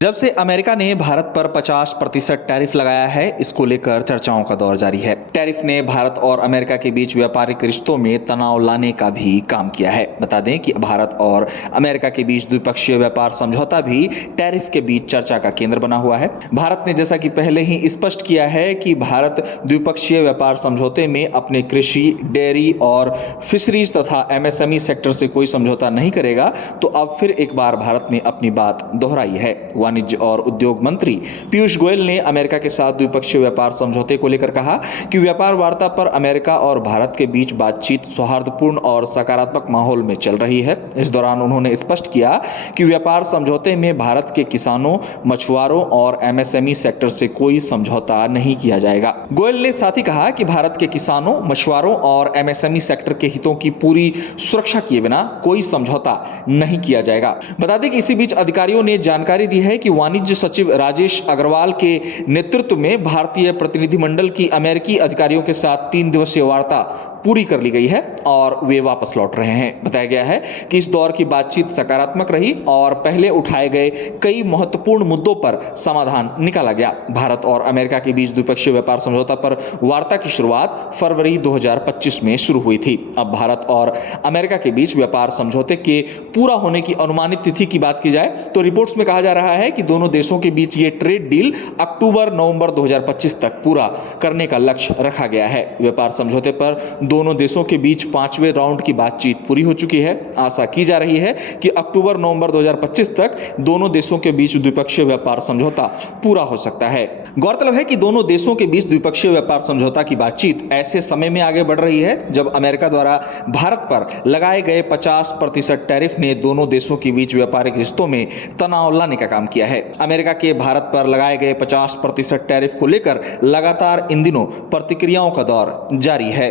जब से अमेरिका ने भारत पर 50% टैरिफ लगाया है, इसको लेकर चर्चाओं का दौर जारी है। टैरिफ ने भारत और अमेरिका के बीच व्यापारिक रिश्तों में तनाव लाने का भी काम किया है। बता दें कि भारत और अमेरिका के बीच द्विपक्षीय व्यापार समझौता भी टैरिफ के बीच चर्चा का केंद्र बना हुआ है। भारत ने जैसा कि पहले ही स्पष्ट किया है कि भारत द्विपक्षीय व्यापार समझौते में अपने कृषि, डेयरी और फिशरीज तथा एमएसएमई सेक्टर से कोई समझौता नहीं करेगा। तो अब फिर एक बार भारत ने अपनी बात दोहराई है। वाणिज्य और उद्योग मंत्री पीयूष गोयल ने अमेरिका के साथ द्विपक्षीय व्यापार समझौते को लेकर कहा कि व्यापार वार्ता पर अमेरिका और भारत के बीच बातचीत सौहार्दपूर्ण और सकारात्मक माहौल में चल रही है। इस दौरान उन्होंने स्पष्ट किया कि व्यापार समझौते में भारत के किसानों, मछुआरों और एमएसएमई सेक्टर से कोई समझौता नहीं किया जाएगा। गोयल ने साथ ही कहा कि भारत के किसानों, मछुआरों और एमएसएमई सेक्टर के हितों की पूरी सुरक्षा किए बिना कोई समझौता नहीं किया जाएगा। बता दें कि इसी बीच अधिकारियों ने जानकारी दी है कि वाणिज्य सचिव राजेश अग्रवाल के नेतृत्व में भारतीय प्रतिनिधिमंडल की अमेरिकी अधिकारियों के साथ 3 दिवसीय वार्ता पूरी कर ली गई है और वे वापस लौट रहे हैं। बताया गया है कि इस दौर की बातचीत सकारात्मक रही और पहले उठाए गए कई महत्वपूर्ण मुद्दों पर समाधान निकाला गया। भारत और अमेरिका के बीच द्विपक्षीय व्यापार समझौता पर वार्ता की शुरुआत फरवरी 2025 में शुरू हुई थी। अब भारत और अमेरिका के बीच व्यापार समझौते के पूरा होने की अनुमानित तिथि की बात की जाए तो रिपोर्ट्स में कहा जा रहा है कि दोनों देशों के बीच ये ट्रेड डील अक्टूबर-नवंबर 2025 तक पूरा करने का लक्ष्य रखा गया है। व्यापार समझौते पर दोनों देशों के बीच 5वें राउंड की बातचीत पूरी हो चुकी है। आशा की जा रही है कि अक्टूबर-नवंबर 2025 तक दोनों देशों के बीच द्विपक्षीय व्यापार समझौता पूरा हो सकता है। गौरतलब है कि दोनों देशों के बीच द्विपक्षीय व्यापार समझौता की बातचीत ऐसे समय में आगे बढ़ रही है जब अमेरिका द्वारा भारत पर लगाए गए 50% टैरिफ ने दोनों देशों के बीच व्यापारिक रिश्तों में तनाव लाने का काम किया है। अमेरिका के भारत पर लगाए गए 50% टैरिफ को लेकर लगातार इन दिनों प्रतिक्रियाओं का दौर जारी है।